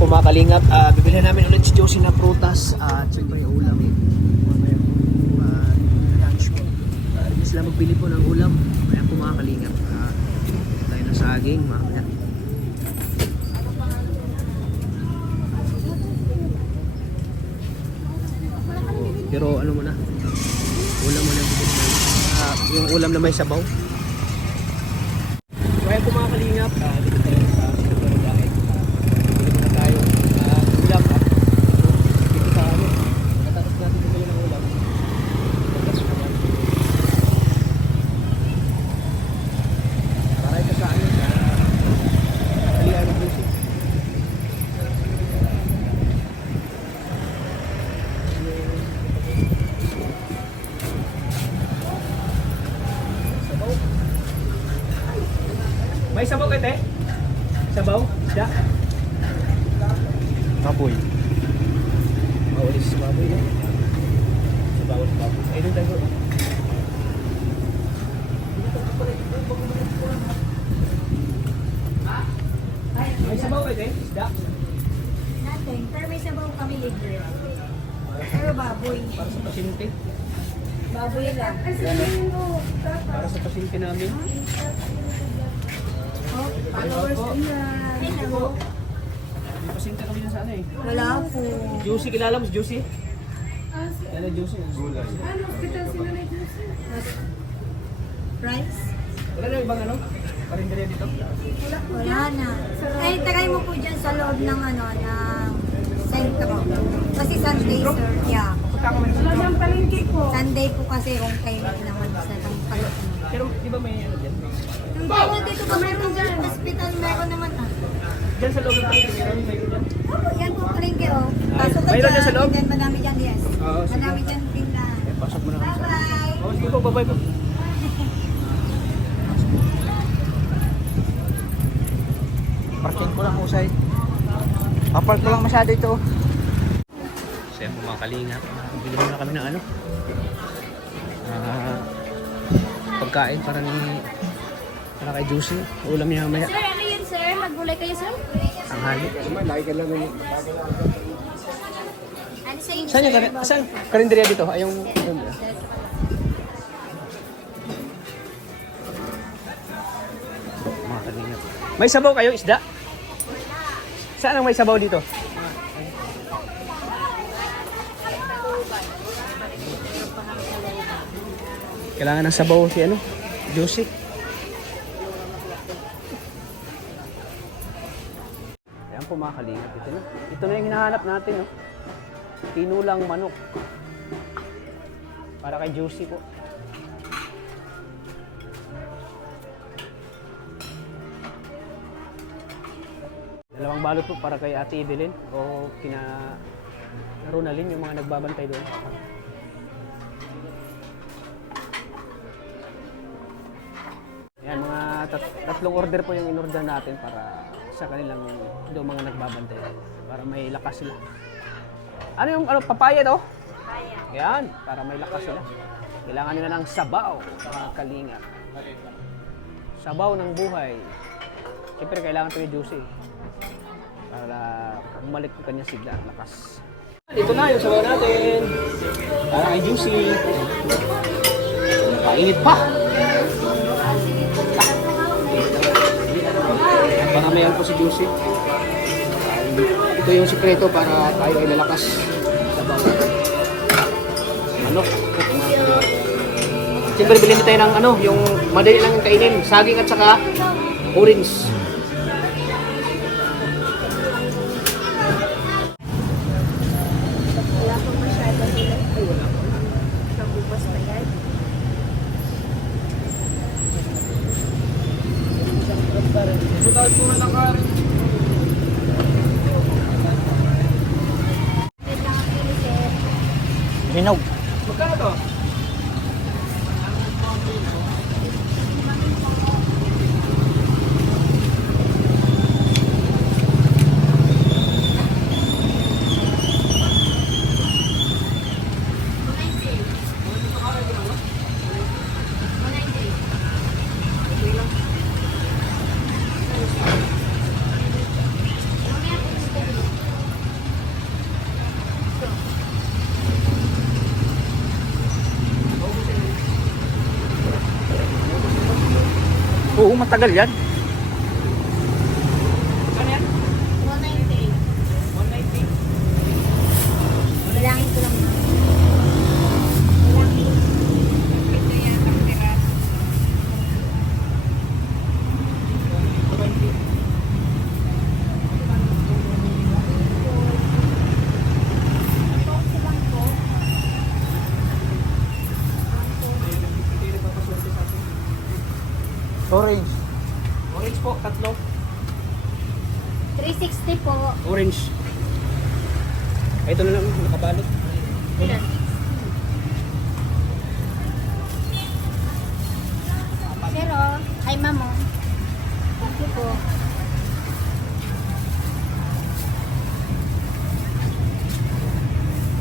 po mga kalingap, bibili namin ulit si Josie na prutas at siyempre ulam eh. Lunch po. Hindi sila magbili po ng ulam. Ayan po mga kalingap. Tayo ng saging, mamaya. Pero ano muna? Ulam muna yung ulam na may sabaw. Kaya po mga kalingap, dito tayo sa Supermarket. Bili muna tayo ulam at dito sa ano. Katapos natin bumili ng ulam. Pagkas naman. Maray ka sa ano sa Kalian ng Lucy. May sabaw kayo, te? Sabaw? Siya? Kapoy. Maulis sa baboy, no? Sabaw sa baboy. Ay, doon tayo. May sabaw kayo, te? Isda? Natin, pero may sabaw kami libre. Pero baboy. Para sa pasyente. Baboy lang. Para sa pasyente namin. Oh, followers din yan. Hello. May pasyente kami na sana eh. Wala po. Juicy, kilala mo si Juicy? Yan ang Juicy. Price? Wala na ibang ano? Parinderya dito? Wala na. Ay, tagay mo po dyan sa loob ng ano, ng sentro. Kasi Sunday, sir. Yeah. Sunday po kasi kung kayo naman sa Tampalok. Pero di ba may ano dyan? Dito pa meron dyan. Hospital meron naman ah. Dyan sa loob ng paligid, may dyan. Yan po palengke oh. Pasok ka Mayroon dyan sa loob? Then madami dyan, yes. Oo, sige. Madami dyan tindahan. Pasok mo na kami sa... Bye-bye! Oh, sige po, bye-bye po. Parking ko lang usay. Papark ko lang masyado ito. So yan po mga kalingap. Bili muna kami ng ano. Pagkain para kay Juicy. Ulam niya mamaya. Sir, ano yun sir? Maggulay kayo sir? Ang hali. Ano sa inyo Saan yung saan? Karinderya dito? Ay, yung... Mga kalingap. May sabaw kayo, isda? Saan ang may sabaw dito? Kailangan ng sabaw si ano? Juicy. Ayan po mga kalingap. Ito na yung hinahanap natin. No? Tinulang manok. Para kay Juicy po. Dalawang balot po para kay Ate Evelyn o kina Ronalyn, yung mga nagbabantay doon. Yan, mga tatlong order po yung in-order natin para sa kanilang doon mga nagbabantay para may lakas sila. Ano yung papaya to? Papaya. Yan, para may lakas sila. Kailangan nila ng sabaw, mga kalingap. Sabaw ng buhay. Siyempre kailangan ito yung Juicy para bumalik ko kanya sigla, lakas. Dito na yung sabaw natin. Para kay Juicy. Painit pa. Pangamayan ko si Juicy. Ito yung sikreto para tayo ay lalakas. Sabaw. Manok. Siyempre bilhin tayo ng ano, yung madali lang yung kainin. Saging at saka orange. Wala po masyado nila. Ay, wala po. Nabukas pa yan. Butawid muna ng karin. Hinog. Magkano to? matagal yan. Ano yan? 190. 190. Bilangin ko lang. Orange. Orange po, tatlo. 360 po. Orange. Ito na lang, nakabalot. Ilan? Pero, ay mamo. Thank you po.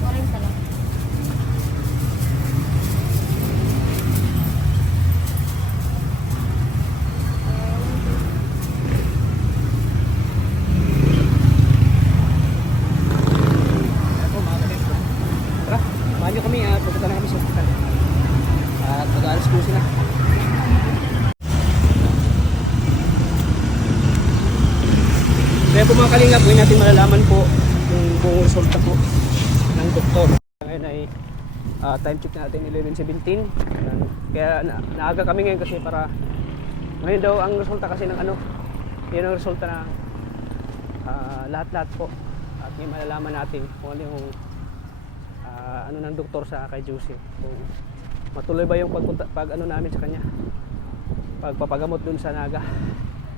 Orange talaga. Ako, mga ganito. Tara, samahan niyo kami at pupunta na kami sa hospital. At mag-aalas ko sila. Kaya po mga kalingap, ngayon natin malalaman po yung buong resulta po ng doktor. Ngayon ay time check natin 11:17. Kaya naaga kami ngayon kasi para ngayon daw ang resulta kasi ng ano, yun ang resulta ng lahat-lahat po. At ngayon malalaman natin kung ano yung ano ng doktor sa kay Juicy. Kung matuloy ba yung pag ano namin sa kanya. Pagpapagamot dun sa Naga.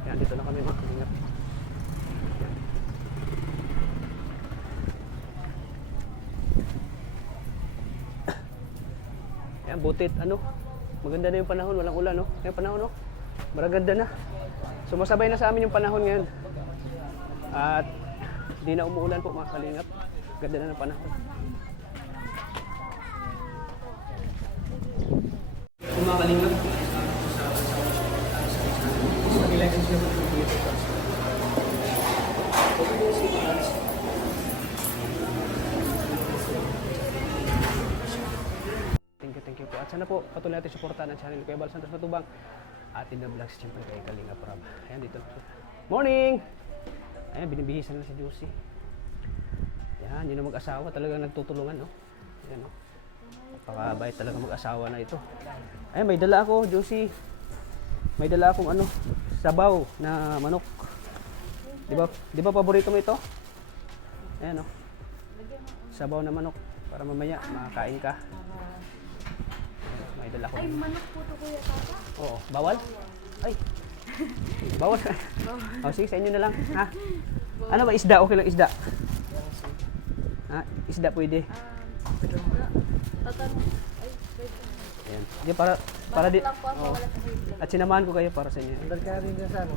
Yan, dito na kami mga kalingap. Yan, butit ano. Maganda na yung panahon, walang ulan no. Yung panahon no. Maraganda na. Sumasabay na sa amin yung panahon ngayon. At hindi na umuulan po mga kalingap. Ganda na ng panahon. Kung mga kalingap, thank you po. At sana po patuloy natin suportahan ang channel Kuya Bal Santos Matubang at in the vlogs siyempre kay Kalinga Prab. Ayan dito. Morning! Ayan, binibihisan na si Juicy. Ayan, yun ang mag-asawa talagang nagtutulungan, no? Ayan, no? Napakabait talaga mag-asawa na ito. Ayan, may dala ako, Juicy. May dala akong ano, sabaw na manok. Di ba paborito mo ito? Ayan, no? Sabaw na manok para mamaya makakain ka. May dala ko. Ay, manok po to kuya tata. Oo, bawal? Ay. Bawal. Oh, sige, sa inyo na lang, ha? Ano ba isda? Okay lang isda. Ha? Isda pwede. Ayan. Di para di. Oh. At sinamahan ko kayo para sa inyo. Andal ka rin sa ano?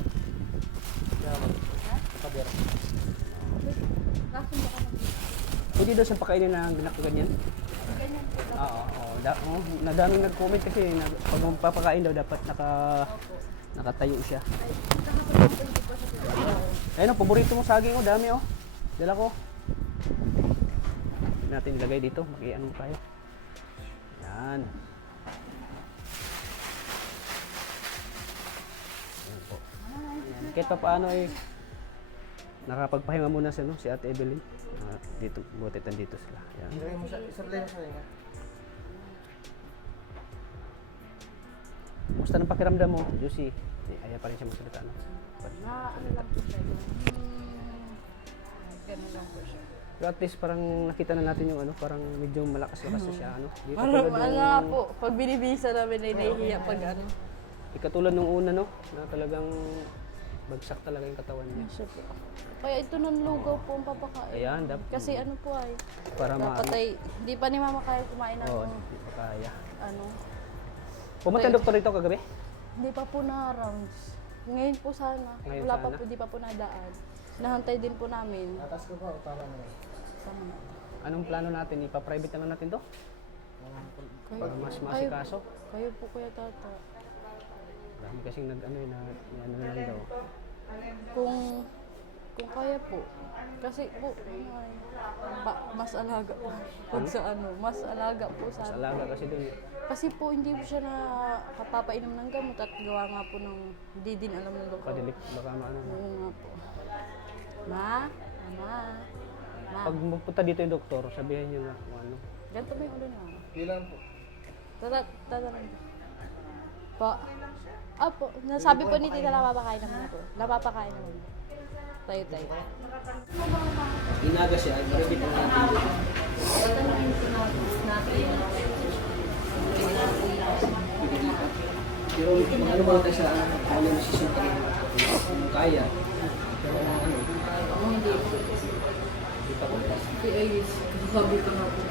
Kabira. Pwede daw sa pakainin na ganyan. Oo, nadaming nag-comment kasi pag magpapakain daw dapat nakatayo siya. Ayun ang paborito mo saging, dami oh. Dala ko. Natin ilagay dito, maki-ano tayo. Yan. Yan po. Yan. Kahit pa paano eh, nakapagpahinga muna si Ate Evelyn. Dito, buti dito sila. Yan. Ilagay mo sa isarlay mo sa nga. Musta ng pakiramdam mo, Juicy? Ayaw pa rin siya magsalita, no? Ano lang po siya. Ganun lang po siya. Pero at least parang nakita na natin yung ano, parang medyo malakas-lakas na siya, ano? Di Ano katulad nga nung, po, pag binibisa namin ay nahihiya pag ano. di katulad nung una, no? Na talagang bagsak talaga yung katawan niya. Siya po. Kaya ito ng lugaw po ang papakain. Ayan, Kasi ano po ay, para dapat ay, di pa ni mama kaya kumain ng Oo, di pa kaya. ano. Pumunta ang doktor dito kagabi? Hindi pa po na-rounds. Ngayon po sana. Ngayon Wala pa sana? po, di pa po nadaan. Nahantay din po namin. Atas ko pa o tama na yun? Sama na. Anong plano natin? Ipa-private na lang natin to? Para mas masikaso? Kayo po kuya tata. Dami kasing nag-ano na ano na lang daw. Kung Kung kaya po. Kasi po, mas alaga po. Pag sa ano, mas alaga po Mas sana. alaga kasi doon. Kasi po, hindi po siya nakapapainom ng gamot at gawa nga po ng hindi din alam ng doktor. Padilik, baka maano. Oo nga po. Ma? Ma? Ma? Pag magpunta dito yung doktor, sabihin niyo na kung ano. Ganito ba yung ulo niya? Ilan po? Tatanong. Po. Apo, nasabi po ni Tita napapakain naman ako. Napapakain naman. Tayo. Inaga siya, pero hindi pa natin. Pero ano ba tayo sa ano na sisuka kung kaya. Pero ano, hindi pa ko. Sabi ko na po.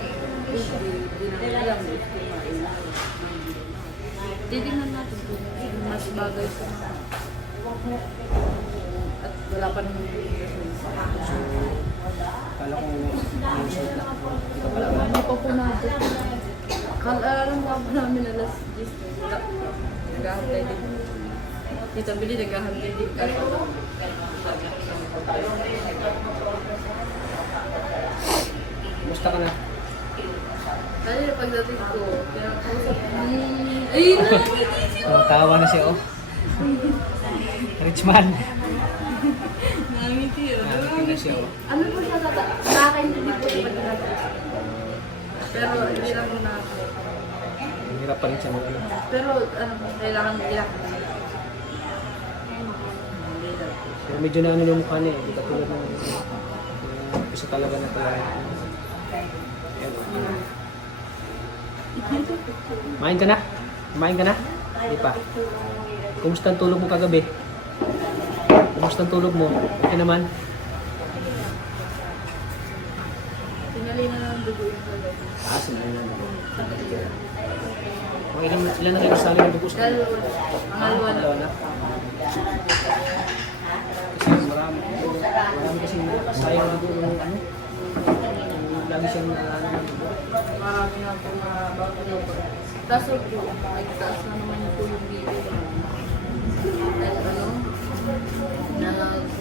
Titingnan natin kung mas bagay sa mga. At wala pa naman Kala ko result na. Ito pala wala. Hindi pa po natin. Alam nga po namin alas 10. Naghahantay din. Tita Billy, naghahantay din. Kumusta ka na? Dahil pagdating ko, kaya kausap ko. Ayun na! Tawa na siya, oh. Rich man. Nangiti yun. Nakakita na siya, oh. Ano po siya nakakaintindi po yung pagkakataon. Pero hindi lang po na ako. Hirap pa rin siya mag ano. Pero ano po, kailangan iyak. Pero medyo na ano yung mukha niya, hindi katulad ng isa talaga na talaga. Kumain ka na? Kumain ka na? Hindi pa. Kumusta ang tulog mo kagabi? Kumusta ang tulog mo? Okay naman? Tingali na lang dugo yung kagabi. Sinali na. Okay, ilan na kayo kasali ng dugo sa Dalawa. Pangalawa na. Dalawa na. Kasi marami kasi sayang dugo ng ano. Lagi siyang nalaman ng dugo. Marami na po na bago na po. Kaso po, nagtaas na naman po yung video. Dahil ano, na 150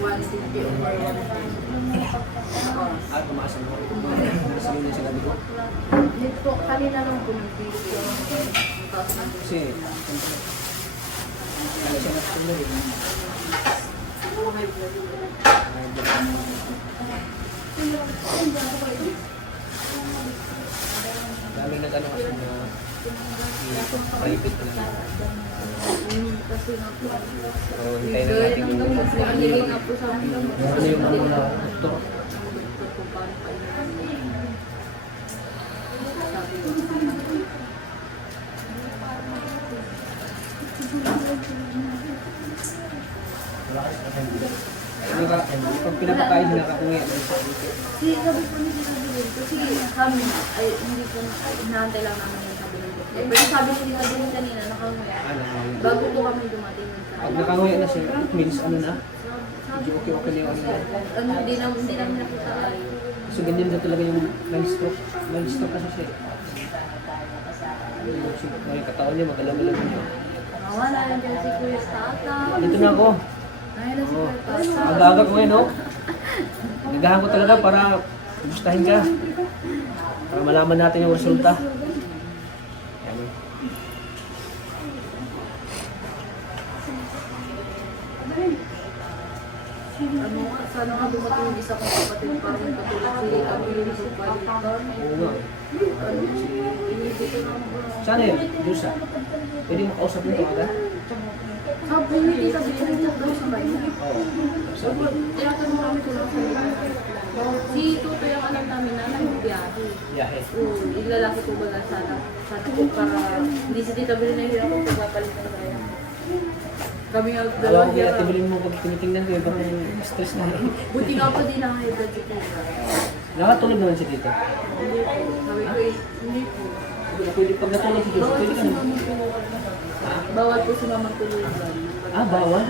over 150. Tumaas mo. Sabi niya sa gabi ko. Hindi po, kanina lang po nag-video. Tapos na. Kasi, ano siya natulog eh. Daming nag-ano kasi na private na. Kasi nga po. So, hintayin na natin yung Nagiging nga po sa amin lang. ano yung ano na doktor. Ano ka, pag pinapakain na kakungi, Si sabi po ni Tita Bilin, kasi kami ay hindi po inaantay lang namin yung sabi ng doktor. Pero sabi ni Tita Bilin kanina, nakanguya. Bago po kami dumating sa pag nakanguya na siya, it means ano na, medyo okay na yung ano. ano, hindi namin nakita ay So, ganyan na talaga yung non-stroke. Non-stroke kasi siya. Yung katawan niya, magalaw-galaw niya. nawala lang dyan si Kuya Tata. Dito na ako. Ayun na si Kuya Tata. Aga-aga ko ngayon, oh. Nagahan ko talaga para gustahin ka. Para malaman natin yung resulta. Yan. Ano nga, sana nga dumating yung isa kong kapatid para magpatulad si Camille sa Balikan. Oo nga. Ano, hindi ko na Sana yun, Diyosa. Pwede mo kausap yung aga? sabi ni Tita Bilin daw sa kanya. Oo. Sabi, tinatanong kami kung nasa si Tuto yung alam namin na nagbiyahe. Yahe. Yung lalaki po ba sana po para hindi si Tita Bilin na hirap kung pagpapalit ng kaya. Kami nga Alam dalawa ko, hirap. atibilin mo pag tinitingnan ko, parang stress na. Buti nga po din ang high blood si Tita. Nakatulog naman si Tito. Hindi po. Sabi ko hindi po. Pwede pag natulog si Diyosa, pwede ka naman. Bawal po si Mamang tulugan. Ah, bawal.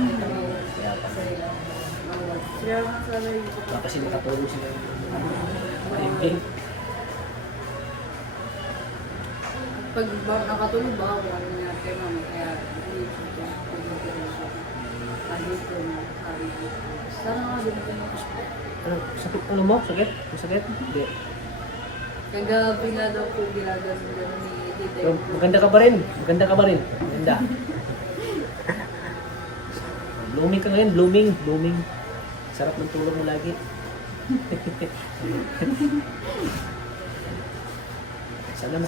Kaya nga sana yun. Kasi nakatulog sila. Mahimping. Pag nakatulog, bawal nga kay Mama. Kaya hindi siya. Sabi ko na, sabi ko. Sana nga din ko yung Ano, sakit ano mo? Sakit? Masakit? Hindi. kagabi na daw po ginagawa ni Tita. Pero maganda ka pa rin. Maganda ka pa rin. Maganda. Blooming ka ngayon. Blooming. Blooming. Sarap ng tulog mo lagi. Sana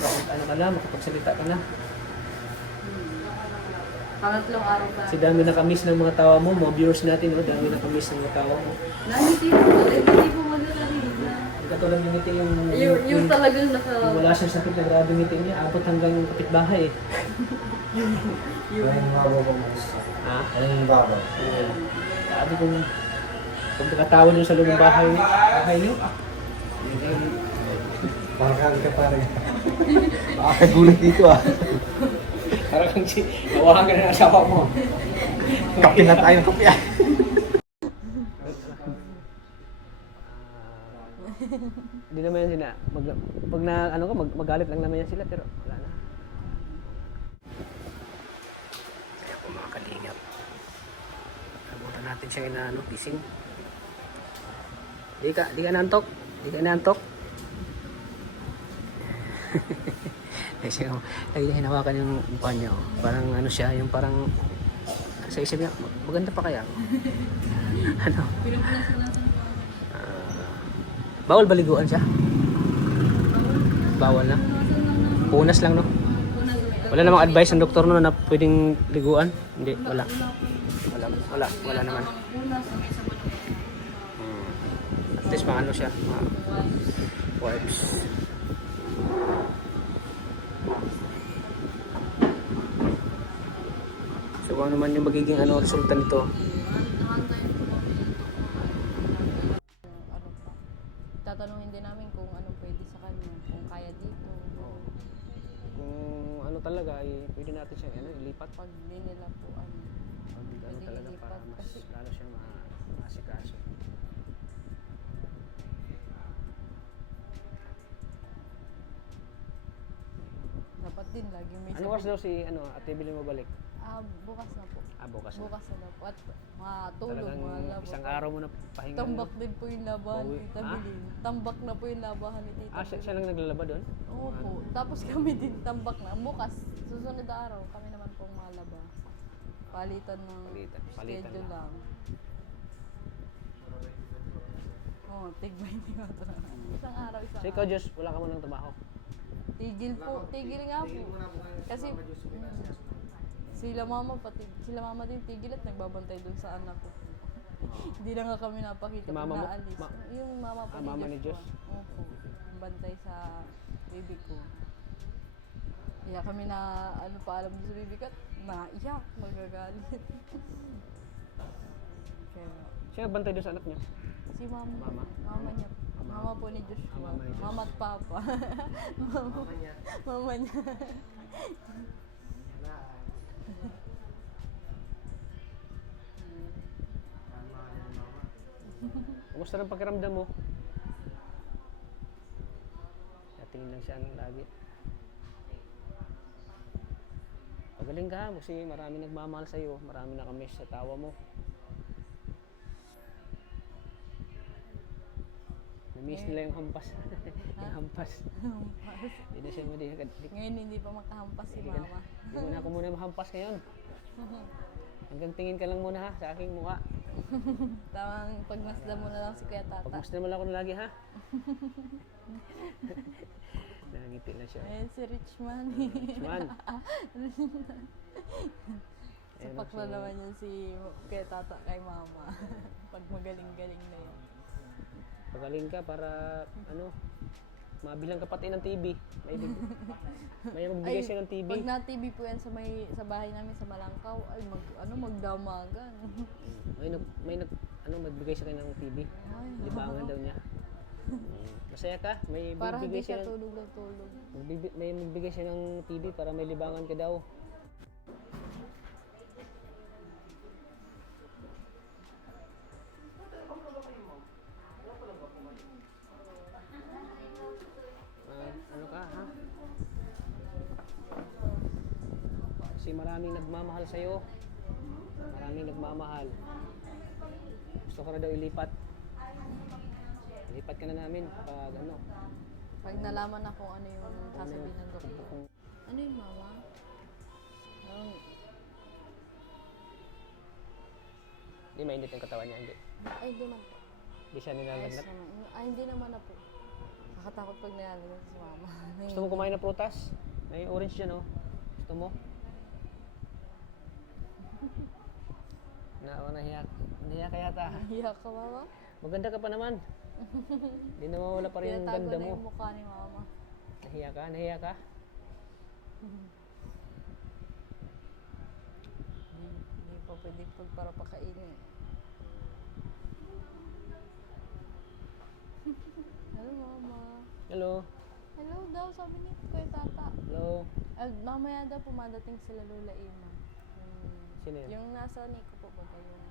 makapagsalita ka na. Pangatlong araw pa. Kasi dami nakamiss ng mga tawa mo, mga viewers natin, no? Dami nakamiss ng mga tawa mo. Nangiti po, hindi po magkakaroon na. Ang katulad ng ngiti Yung talagang naka... yung wala siyang sakit na grabe ngiti niya, abot hanggang kapitbahay eh. Yung babaw ko mo. Ha? Yung babaw. Sabi kong, kung nakatawa niyo sa loob ng bahay niyo, Parang ka pa rin. Nakakagulat dito ah. parang kang nawahan ka na ng asawa mo. Kape na tayo, kape ah. Hindi naman yan sila, pag na, ano ka, magalit lang naman yan sila, pero wala na. Kaya po mga kalingap. Nabutan natin siya inaano, gising. Di ka naantok? Di ka naantok? Kasi lagi niya hinawakan yung mukha niya. Oh. Parang ano siya, yung parang sa isip niya, maganda pa kaya? Ano? Bawal baliguan siya? Bawal na? Punas lang, no? Wala namang advice ng doktor no na pwedeng liguan? Hindi, wala. Wala naman. At least maano siya, wipes. So ano naman yung magiging resulta nito? Tatanungin din namin kung ano pwede sa kanya, kung kaya dito. Kung ano talaga, pwede natin siyang ilipat. Pag di nila po Pag pwede talaga para ilipat mas kasi lalo siyang masikaso. dapat din laging may Ano oras daw si Ate Billy mabalik? bukas na po. Bukas na. Bukas na daw po. At matulog, Talagang mga labo. isang araw mo na pahinga. Tambak din po yung labahan Bawi. ni Tita Ha? Bilin. Tambak na po yung labahan ni Tita Siya Bilin. lang naglalaba doon? Oo po. Tapos kami din tambak na. Bukas, susunod na araw, kami naman pong malaba. Palitan ng Palitan schedule lang. Oo, tig-20 nga ito. Isang araw, isang So ikaw, Diyos, wala ka mo ng trabaho? Tigil po, tigil nga po. Kasi sila mama din tigil at nagbabantay dun sa anak ko. Hindi na nga kami napakita Si pag mama mo? naalis. Yung mama po mama ni Diyos? po. Opo, bantay sa baby ko. Kaya kami na alam sa baby ko at naiyak, magagalit. Kaya, Sino nagbantay doon sa anak niya? si mama. Mama? Mama niya. Mama po ni Joshua. Mama ni Joshua. Mama at papa. Mama niya. Kumusta ng pakiramdam mo? Natingin lang siya lagi. Pagaling ka kasi marami nagmamahal sa'yo. Marami nakamiss sa tawa mo. Namiss nila yung hampas. Yung hampas. Hindi na siya Ngayon hindi pa makahampas si Hindi mama. mo na ako muna mahampas ngayon. Hanggang tingin ka lang muna ha sa aking mukha. Tamang pagmasdan mo na lang si Kuya Tata. Pagmasdan mo lang ako lagi ha. Nangiti lang siya. Ayan si Richman. Man. Sapak na naman yan si Kuya Tata kay mama. Pag magaling-galing na yan. Pagaling ka para mabilang ka pati ng TV. May magbigay siya ng TV. Pag na-TV po yan sa bahay namin sa Malangkaw, ay magdamagan. Magbigay siya kayo ng TV. Ay, Libangan daw niya. Masaya ka? May para hindi bibigay siya siya ng, tulog na tulog. may magbigay siya ng TV para may libangan ka daw. Ano ka ha? Kasi maraming nagmamahal sa'yo. Maraming nagmamahal. Gusto ko na daw ilipat. Ilipat ka na namin pag ano. Pag nalaman na kung ano yung sasabihin ng doktor. Ano yun, mama? Hindi mainit ang katawan niya, hindi. Ay, hindi man po. Hindi siya Ayos nilalagnat. naman. Ay, hindi naman na po. Nakatakot pag nilalagnat si mama. Gusto mo kumain ng prutas? May orange dyan, oh. Gusto mo? Nahiya ka yata. Iyak ka, mama? Maganda ka pa naman. Hindi na mawala pa rin yung Tinatago ganda na mo. yung mukha ni mama. Nahiya ka? Nahiya ka? Hindi pa pwede para pakainin. Hello, mama. Hello? Hello daw, sabi ni Kuya Tata. Hello? Mamaya daw pumadating sila Lola Ima. Sino yun? Yung nasa Nico po ba yung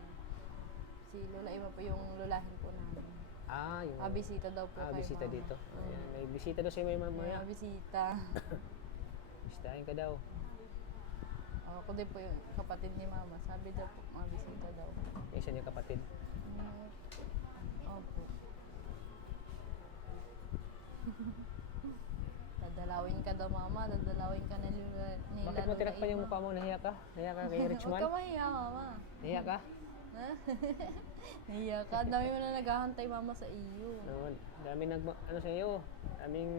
si Lola Ima po yung lolahin po namin. Ah, yung... Bisita daw po kay bisita mama. dito. Ayan, may bisita daw sa'yo may mamaya. Bisita. Bisitahin ka daw. Ako din po yung kapatid ni mama. Sabi daw po, bisita daw. Yung isa niya kapatid. Opo. Dadalawin ka daw, mama. Dadalawin ka na nila. Bakit mo tinakpan yung mukha mo? Nahiya ka? Nahiya ka kay Richman? Huwag ka mahiya, mama. Nahiya ka? Nahiya ka. Dami mo na naghahantay, mama, sa iyo. Noon. Dami ano sa iyo. Daming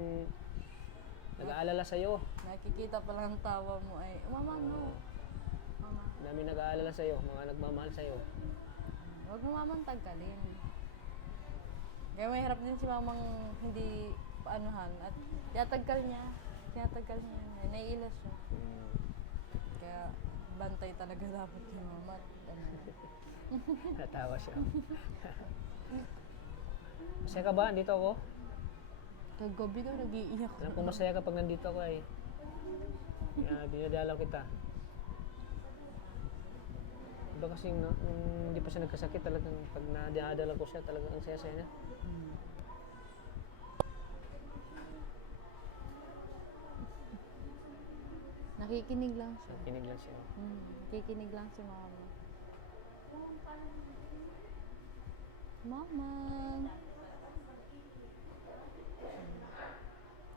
nag-aalala sa iyo. Nakikita pa lang ang tawa mo ay, mama, no. Mama. Daming nag-aalala sa iyo. Mga nagmamahal sa iyo. Huwag mo mamang tagkalin. Kaya mahirap din si mamang hindi paanuhan at tinatagkal niya. Naiilas siya. Kaya bantay talaga dapat kay mama. Natawa siya. Masaya ka ba? Dito ako? Kagabi ka nag-iiyak. Alam kong masaya ka pag nandito ako ay. Dinadalaw kita. Iba kasi nung hindi pa siya nagkasakit talagang pag nadadala ko siya talagang ang saya-saya niya. Nakikinig lang siya. Kinig lang siya. Nakikinig lang si mama. Mama.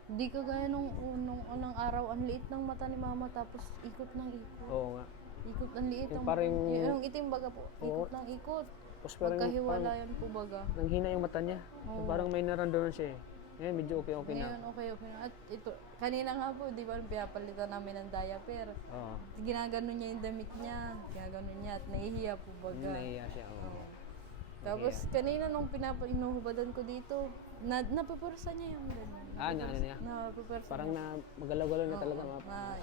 Hindi ka gaya nung unang araw, ang liit ng mata ni mama tapos ikot ng ikot. Oo nga. Ikot ang liit. Yung parang yung itim baga po. Ikot ng ikot. Tapos parang Magkahiwalayan po baga. nanghina yung mata niya. So, parang may naramdaman siya eh. Ngayon medyo okay na. Ngayon, okay na. At ito, kanina nga po, di ba, pinapalitan namin ng diaper. Oo. Ginaganon niya yung damit niya. Ginaganon niya at nahihiya po baga. Nahiya siya. Oo. Oo. Tapos kanina nung inuhubadan ko dito, napupursa niya yung ganun. Ano niya? Napupursa Parang niya. na magalaw-galaw na talaga.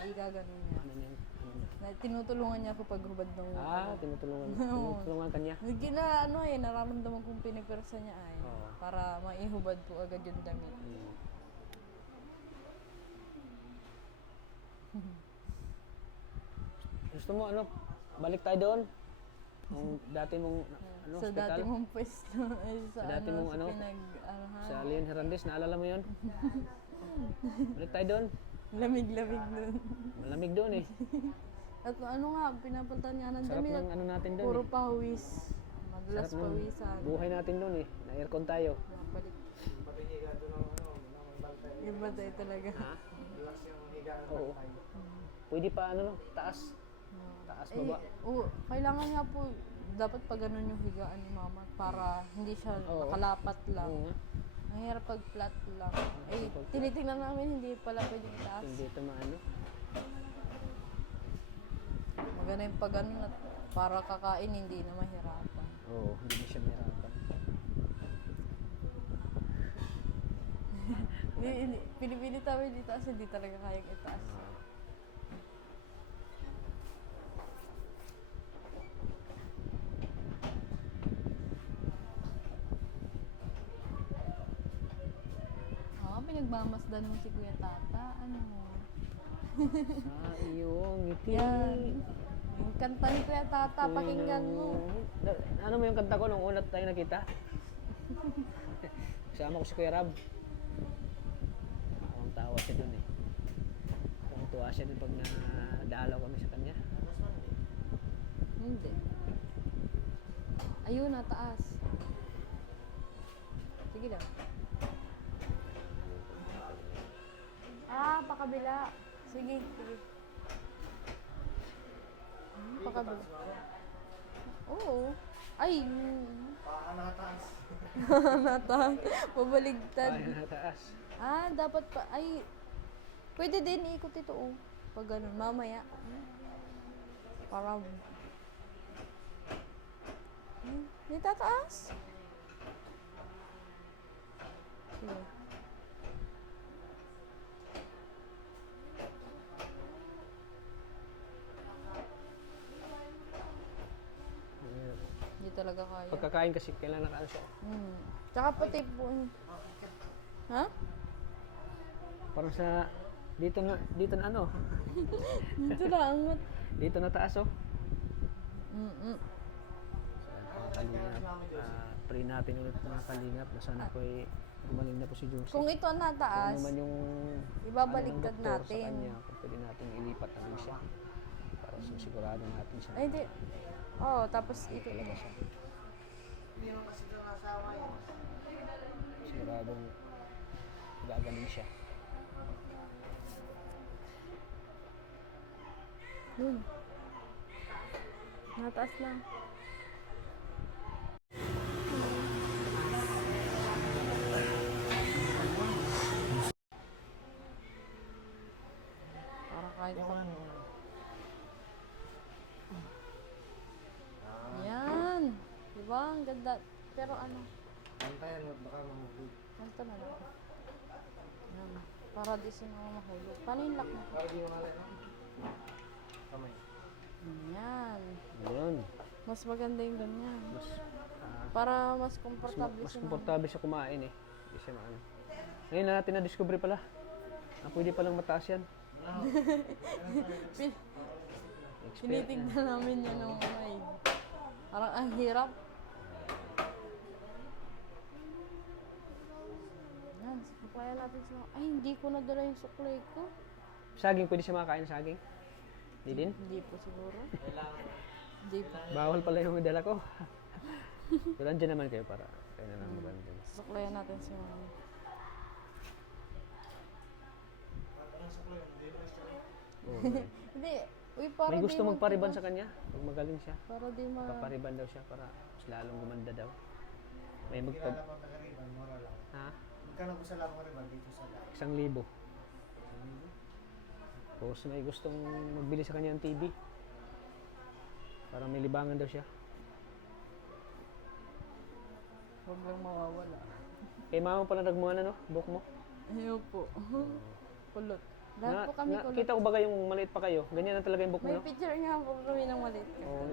Igaganon niya. Ano niya? Tinutulungan niya ako paghubad ng... Tinutulungan kanya. Nararamdaman kong pinipursa niya ay. Oo. Para maihubad po agad yung damit. Gusto mo balik tayo doon? Ang dati mong Sa hospital? dati mong pwesto. Sa dati mong sa Leon Hernandez, naalala mo yun? Balik tayo doon. Lamig-lamig dun. Malamig doon eh. At pinapalitan niya ng Sarap damit. ng natin doon Puro eh. pawis. Madalas Sarap ng pawisan. buhay natin doon eh. Na-aircon tayo. Mapalit. Yung bantay talaga. Oo. Pwede pa taas. Taas baba. Kailangan nga po, dapat pa ganun yung higaan ni mama para hindi siya Oo. nakalapat lang. Oo nga. Ang hirap pag flat lang. Tinitingnan namin, hindi pala pwede itaas. Hindi ito maano. Maganda yung pag ganun at para kakain, hindi na mahirapan. Oo, hindi na siya mahirapan. Pinipili tayo itaas, hindi talaga kayang itaas. Pinagmamasdan mo si Kuya Tata, ano mo? Sa iyong ngiti. Yan. Yung kanta ni Kuya Tata, pakinggan mo. Ano mo yung kanta ko nung una tayo nakita? Kasama ko si Kuya Rab. Ang tawa siya dun eh. Tuwa siya dun pag nadalaw kami sa kanya. Hindi. Ayun, nataas. Sige lang. Ah, pakabila. Sige, sige. Pakabila. Oo. Ay, nataas. Pabaligtad. Ay, nataas. Ah, dapat pa. Ay, pwede din iikot ito, oh. Pag ganun, mamaya. Para. Hindi tataas. Sige. Hindi talaga kaya. Pagkakain kasi, kailangan nakaano siya. Tsaka pati po. Ha? Parang sa, dito na ano, Dito lang. dito na taas oh. Mm-mm. Mga kalingap, pray natin ulit mga kalingap na sana po ay gumaling na po si Josie. Kung ito ang Kung nataas, ano man yung ibabaliktad ano ng doktor natin. sa kanya, kung pwede natin ilipat na lang siya para sigurado natin siya. Ay, hindi. Oo, tapos ito. Talaga siya. Siguradong gagaling siya. Yun. Nataas na. Para kahit pa. Yan. Diba? Ang ganda. Pero ano? Antayan mo, baka mahulog. Ganito na lang. Yan. Para di sila mahulog. Paano yung lock mo? Para di wala na. Kamay. Yan. Ayun. Mas maganda yung ganyan. Mas, Para mas komportable mas siya. komportable siya kumain eh. Hindi siya maano. Ngayon na natin na-discover pala. Pwede palang mataas yan. Expert. Tinitignan namin yan ng may. Parang ang hirap. Yan, suklayan natin sa... Ay, hindi ko nadala yung suklay ko. Saging, pwede siya makakain ng saging? Hindi din? Hindi po siguro. Hindi po. Bawal pala yung dala ko. Pero andyan naman kayo para kayo na lang maganda. Suklayan natin si mami. Oo. Hindi. Uy, para May gusto di magpariban magtigas. sa kanya. Pag magaling siya. Para di ma... Papariban daw siya para mas lalong gumanda daw. May magpag... Kilala pa tagariban, mura lang. Ha? Magkano po sa lang riban dito sa daan? 1,000. Tapos may gustong magbili sa kanya ng TV. Para may libangan daw siya. Huwag lang mawawala. Kay mama pala nagmana no? Book mo. Ayaw po. Kulot. Lahat po kami kulot. Kita ko ba yung maliit pa kayo? Ganyan na talaga yung book mo May no? picture nga po kami ng maliit. Oo.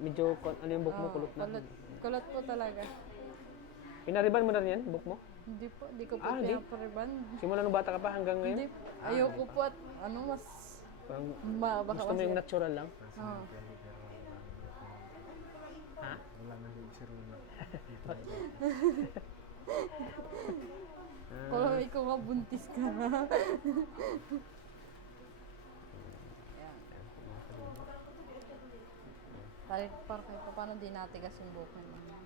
Medyo ano yung book mo kulot na. Kulot. Kulot po talaga. Pinariban mo na rin yan, book mo? Hindi po. Hindi ko po Hindi? pinapariban. Simula nung bata ka pa hanggang ngayon? Hindi po. Ayaw ko po at ano mas... Parang Baka gusto mo yung natural lang? Oo. Ha? Wala na yung si Runa. Kung ikaw nga buntis ka na. Para kahit pa paano di natigas yung buhok niya.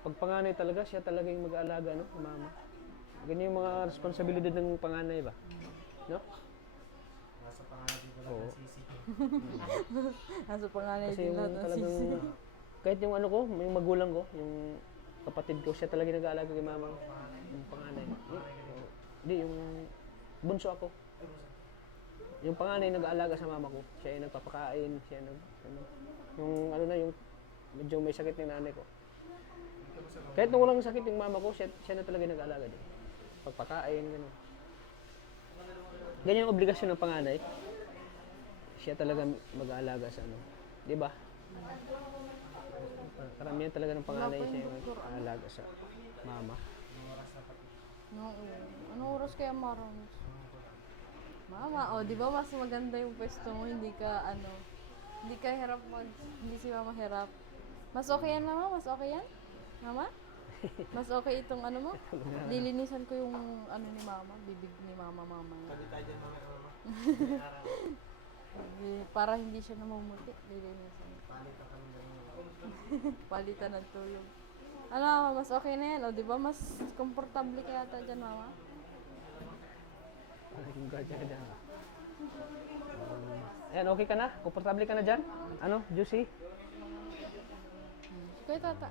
Pag panganay talaga, siya talaga yung mag-aalaga, no? Yung mama. Ganyan yung mga responsibilidad ng panganay ba? No? Nasa pangalan ko lang Oo. ng sisi. Nasa panganay Kasi din yung lahat ng talagang, sisi. kahit yung ano ko, yung magulang ko, yung kapatid ko, siya talaga yung nag-aalaga kay mama. Yung panganay. Hindi, yung bunso ako. Yung panganay nag-aalaga sa mama ko. Siya yung nagpapakain, siya ano, yung ano na, yung medyo may sakit ng nanay ko. Kahit nung walang sakit yung mama ko, siya na talaga nag-aalaga din. Pagpakain, gano'n. Ganyan ang obligasyon ng panganay. Siya talaga mag-aalaga sa ano. Di ba? Karamihan talaga ng panganay siya yung nag-aalaga sa mama. Oo. Anong oras kaya marams? Mama, oh, di ba mas maganda yung pwesto mo, hindi ka hindi ka hirap hindi si mama hirap. Mas okay yan mama? Mas okay yan? Mama? Mas okay itong ano mo? Lilinisan ko yung ano ni mama, bibig ni mama mamaya. Sabi tayo dyan mamaya mama. Para hindi siya namumuti, lilinisan. Palit ka kami ganyan. Palitan ng tulog. Ano, mas okay na yan. O, di ba? Mas komportable kaya ata dyan, mama? Naging guardian ka dyan. Ayan, okay ka na? Komportable ka na dyan? Ano, Juicy? Kuya tata.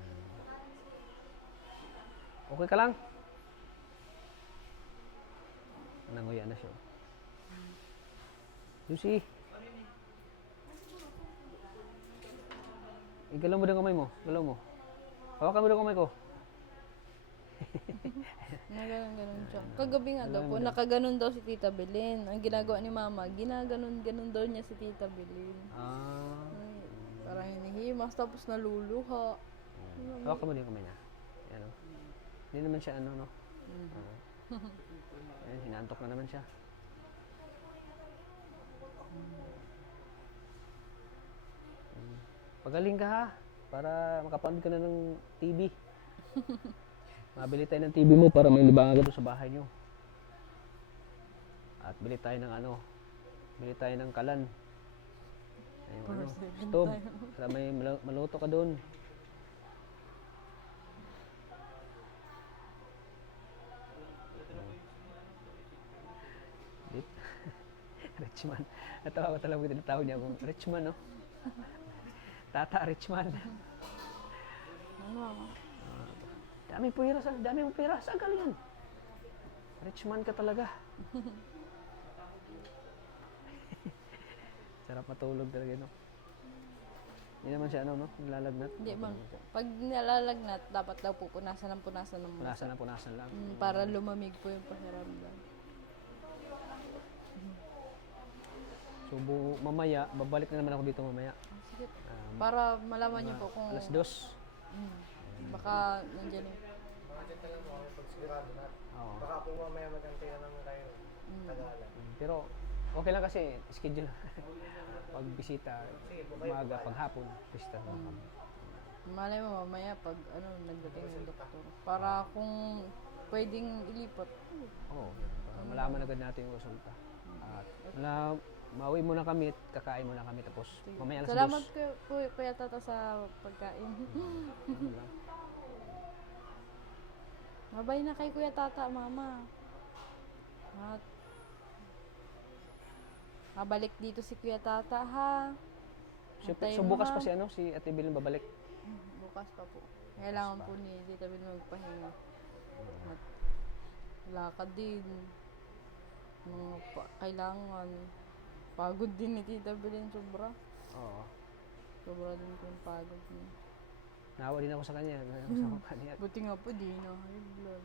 Okay ka lang? Nanguya na siya. Juicy. Igalaw mo din kamay mo. Galaw mo. Hawakan mo din kamay ko. Ganun siya. Kagabi nga daw po, nakaganon daw si Tita Belin. Ang ginagawa ni Mama, ginaganon daw niya si Tita Belin. Ah. Parang hinihimas, tapos naluluha. Hawakan mo din kamay niya. Ayan o. Hindi naman siya ano, no? Ayan, hinantok na naman siya. Pagaling ka ha, para makapanood ka na ng TV. Mabili tayo ng TV mo para may libangan doon sa bahay nyo. At bili tayo ng ano, bili tayo ng kalan. Ayun, ano, stove, para may maluto ka doon. Richman. Natawa ko talaga yung tawag niya kung Richman, no? Tata Richman. Ano, Mama? Daming pera. Saan galing yan? Richman ka talaga. Sarap matulog talaga, no? Hindi naman siya, ano, no? Nilalagnat. Hindi, Ma'am. Pag nilalagnat, dapat daw po punasan ng musa. Punasan lang. Para lumamig po yung pakiramdam. So, mamaya, babalik na naman ako dito mamaya. Sige. Para malaman niyo po kung... Alas 2. Baka nandiyan yung... Oo. Baka po mamaya magantay na naman kayo. Tagalan. Pero, okay lang kasi, schedule. Pag bisita, umaga, pag hapon, pista na kami. Malay mo mamaya pag nagdating yung doktor. Para kung pwedeng ilipat. Oo. Para malaman agad natin yung resulta. At mauwi muna kami at kakain muna kami tapos mamaya alas 2. Salamat Kuya Tata sa pagkain. Mabay na kay Kuya Tata, Mama. At mabalik dito si Kuya Tata, ha? So bukas pa si Ate Bill babalik. Bukas pa po. Kailangan po ni Tita Bill magpahinga. At lakad din. Kailangan. Pagod din ni Tita Belen, sobra. Oo. Sobra din po yung pagod niya. Naawa din ako sa kanya. Kanya. Buti nga po, di na high blood.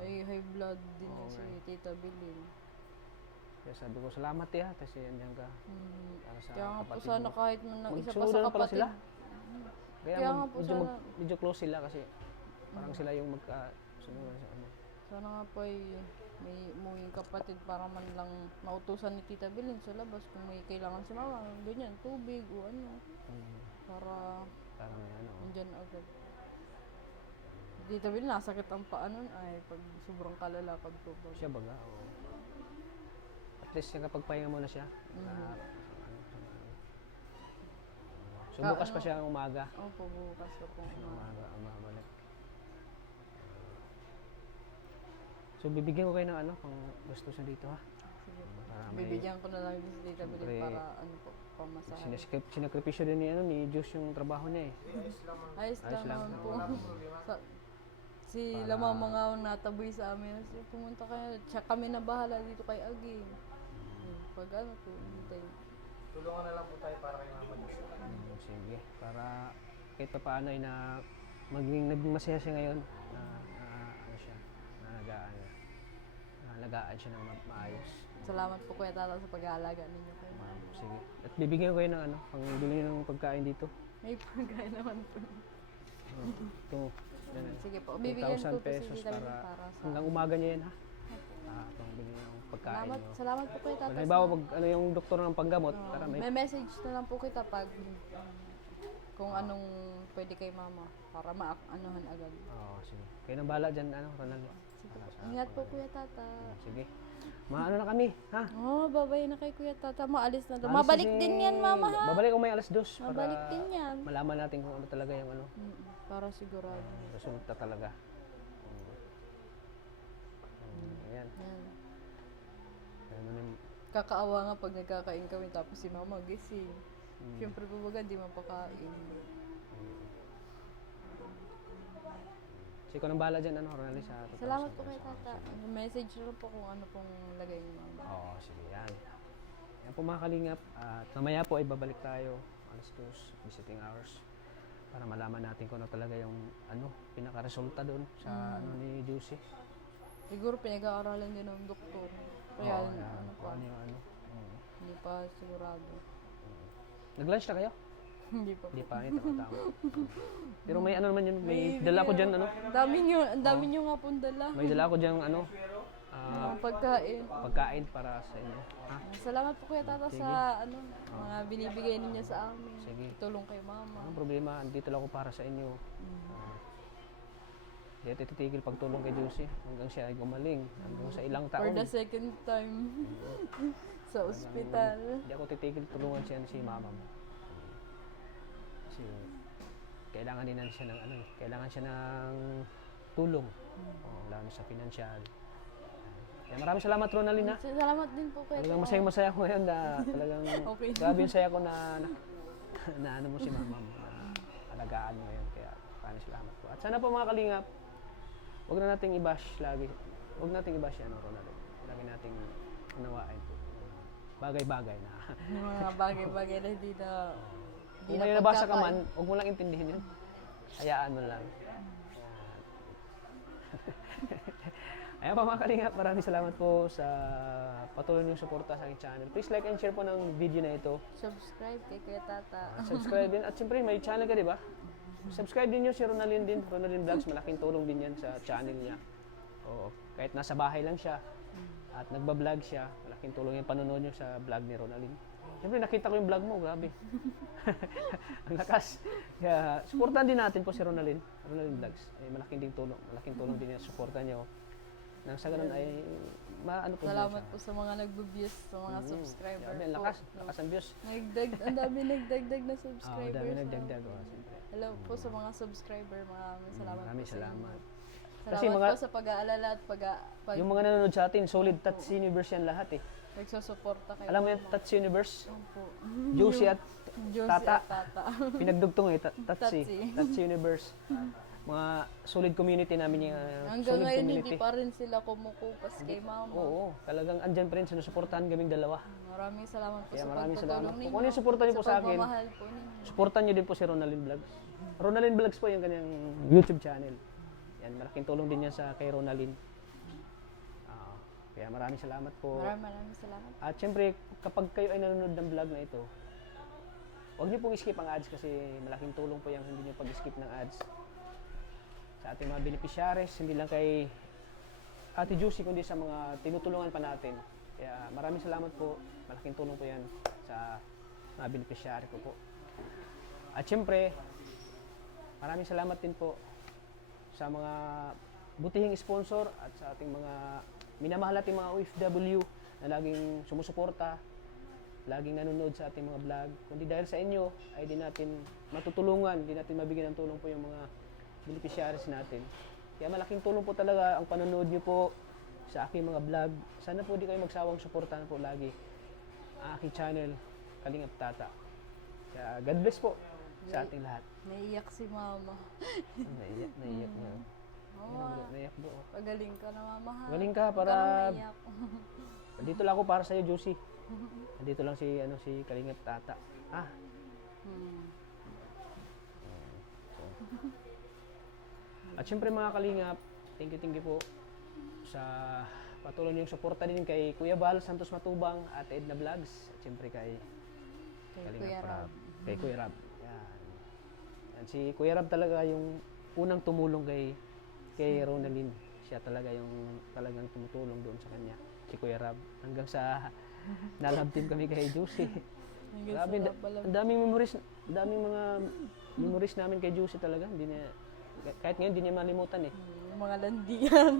May high blood din na si Tita Belen. Kaya sabi ko, salamat kasi andyan ka. Para sa Kaya nga po kapatid sana mo. kahit man lang isa pa Magsundo sa na pala kapatid. sila. Kaya nga po sana. medyo close sila kasi parang sila yung magkasunod sa ano. Sana nga po ay may umuwing kapatid para man lang mautusan ni Tita Belen sa labas kung may kailangan si Mama, ganyan, tubig o ano. Para Parang ano. andyan agad. Tita Belen, nasakit ang paa nun ay pag sobrang kalalakad ko. Siya baga, oo. At least nakapagpahinga muna siya. So bukas pa siya ang umaga. Opo, bukas pa po. Umaga, umabalik. So bibigyan ko kayo ng kung gusto siya dito ha. Sige. Para may Bibigyan ko na lang din si Tita Belen Siyempre, para po, pamasahe. sinakripisyo din ni Diyos yung trabaho niya eh. Ayos Ayos lang lang. naman po. Si Lamama nga ang nataboy sa amin. Kasi pumunta kayo. Siya kami na bahala dito kay Agi. Pag po, hintay. Tulungan na lang po tayo para kay Mama. Sige, para kahit pa paano ay naging masaya siya ngayon na ano siya, nalagaan siya ng maayos. Salamat po Kuya Tata sa pag-aalaga ninyo kay Mama. Sige. At bibigyan ko kayo ng pangbili ng pagkain dito. May pagkain naman po. Ito. Yan, Sige po, bibigyan ko 2,000 po si pesos Tita Belen para sa... hanggang umaga niya yan ha. Pangbili ng pagkain nyo. Salamat po Kuya Tata. Halimbawa, pag yung doktor ng panggamot, para May message na lang po kita pag kung anong pwede kay Mama para ma-anuhan agad. Oo, sige. Kayo nang bahala dyan, Ronald. Sige po. Ingat po Kuya Tata. Sige. Maano na kami, ha? Oh, babay na kay Kuya Tata. Maalis na daw. Alis Mabalik na si- din yan, Mama, ha? Babalik ko may alas 2 Mabalik para din yan. malaman natin kung ano talaga yung ano, Para sigurado. resulta talaga. Ayan. Yan. Ayan ano yung Kakaawa nga pag nagkakain kami tapos si Mama gising. Siyempre po baga, di mapakain. si ikaw nang bahala dyan, ano, Ronaldin, sa 2000. Salamat po kay Tata. Message lang po kung ano pong lagay ni Mama. Oo, sige yan. Yan po mga kalingap. At mamaya po ay babalik tayo alas 2, visiting hours. Para malaman natin kung ano talaga yung ano, pinaka-resulta doon sa ano ni Juicy. Siguro pinag-aaralan din ng doktor. Kaya Oo, yan. ano Kung pa, ano yung ano. hindi pa sigurado. Nag-lunch na kayo? Hindi pa po. Hindi pa, ito tama. Pero may ano naman yun, may dala ko dyan ano. Ang dami nyo nga pong dala. May dala ko dyan ano, Mga pagkain. pagkain para sa inyo. Ha? Salamat po Kuya Tata sa ano, mga binibigay ninyo sa amin. Sige. Tulong kay Mama. Anong problema? Andito lang ako para sa inyo. Hindi ako titigil pagtulong kay Juicy hanggang siya ay gumaling. Hanggang sa ilang For taon. the second time sa ospital. Hindi ako titigil tulungan siya si mama mo. Kasi kailangan din siya ng ano, kailangan siya ng tulong. Lalo na sa financial. Kaya maraming salamat Ronaldin ha. Salamat din po Kuya Talagang Tata. masayang-masaya ako ngayon na talagang Okay. grabe yung saya ko na ano mo si mama mo, na alagaan mo ngayon. Kaya maraming salamat po. At sana po mga kalingap, huwag na nating i-bash lagi. Huwag nating i-bash yan, Ronaldin. Lagi nating unawain po. Bagay-bagay na. Yung mga bagay-bagay na hindi na Kung may nabasa ka man, huwag mo lang intindihin yun. Hayaan mo lang. Ayan pa mga kalingap, maraming salamat po sa patuloy niyong suporta sa aking channel. Please like and share po ng video na ito. Subscribe kay Kuya Tata. Subscribe din. At siyempre, may channel ka, di ba? Subscribe din nyo si Ronaldin din. Ronaldin Vlogs, malaking tulong din yan sa channel niya. Oo. Kahit nasa bahay lang siya at nagbablog siya, malaking tulong yung panonood nyo sa vlog ni Ronaldin. Siyempre, nakita ko yung vlog mo. Grabe. Ang lakas. Kaya, supportan din natin po si Ronaldin. Ronaldin Vlogs. Ay, malaking tulong din yan. Supportan nyo. Nang sa ganun ay, maano po Salamat siya. po sa mga nagbo-views, sa mga subscriber Grabe, ang po. lakas ang views. Ang dami nagdagdag na Oo, subscribers. dami nagdagdag. Oh, siyempre. Hello po sa mga subscriber. Maraming salamat Maraming po sa inyo. salamat. Salamat Kasi mga- po sa pag-aalala at pag Yung mga nanonood sa atin, solid Tats Universe yan lahat eh. nagsusuporta kayo. Alam mo yung Tats Universe? po. Josie at Diyos Tata. at Tata. Pinagdugtong eh, Tatsi. Tatsi. Tats Universe. Mga solid community namin yung Hanggang solid ngayon community. hindi pa rin sila kumukupas kay Mama. Oo, talagang andyan pa rin, sinusuportahan kaming dalawa. Maraming salamat po Kaya sa maraming pagtutulong salamat po. ninyo. Kung ano yung suporta niyo po sa akin, pagmamahal po ninyo. Suportan niyo din po si Ronaldin Vlogs. Ronaldin Vlogs po yung kanyang YouTube channel. Yan, malaking tulong din yan sa kay Ronaldin. Kaya maraming salamat po. Maraming salamat. At syempre, kapag kayo ay nanonood ng vlog na ito, huwag niyo pong skip ang ads kasi malaking tulong po yung hindi niyo pag-skip ng ads sa ating mga beneficiaries, hindi lang kay Ate Juicy, kundi sa mga tinutulungan pa natin. Kaya maraming salamat po. Malaking tulong po yan sa mga beneficiary ko po. At syempre, maraming salamat din po sa mga butihing sponsor at sa ating mga minamahal nating mga OFW na laging sumusuporta, laging nanonood sa ating mga vlog. Kundi dahil sa inyo, ay di natin matutulungan, di natin mabigyan ng tulong po yung mga beneficiaries natin. Kaya malaking tulong po talaga ang panonood nyo po sa aking mga vlog. Sana po di kayo magsawang suportahan po lagi ang aking channel, Kalingap Tata. Kaya God bless po sa ating lahat. Naiyak si Mama. Naiyak na. Mama, Naiyak po. pagaling ka na Mama ha. Galing ka Huwag para nang maiyak. Dito lang ako para sa iyo, Juicy. Dito lang si Kalingap Tata. At syempre mga Kalingap, thank you po sa patuloy niyong suporta din kay Kuya Val Santos Matubang at Edna Vlogs. At syempre kay Kuya Rab. Kay Kuya Rab. Yan. Yan. Si Kuya Rab talaga yung unang tumulong kay Ronaldin. Siya talaga yung talagang tumutulong doon sa kanya. Si Kuya Rab. Hanggang sa nalab team kami kay Juicy. Grabe, ang daming mga memories namin kay Juicy talaga. Hindi niya, kahit ngayon, hindi niya malimutan eh. mga landian.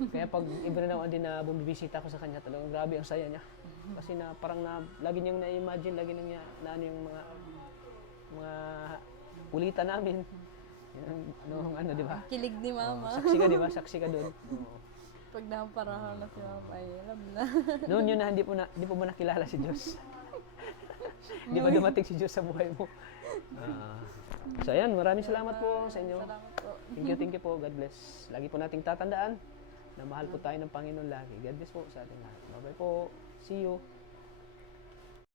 Kaya pag iba na naman din na bumibisita ko sa kanya, talagang grabe ang saya niya. Kasi na parang lagi niyang na-imagine, lagi niya na ano yung mga ulitan namin. Yung ano, di ba? Kilig ni mama. Saksi ka, di ba? Saksi ka doon. Pag namparahan na si mama, ay alam na. Noon yun na hindi po mo nakilala si Diyos. Hindi pa dumating si Diyos sa buhay mo. So ayan, maraming salamat po sa inyo. Salamat po. Thank you po. God bless. Lagi po nating tatandaan na mahal po tayo ng Panginoon lagi. God bless po sa ating lahat. Bye-bye po. See you.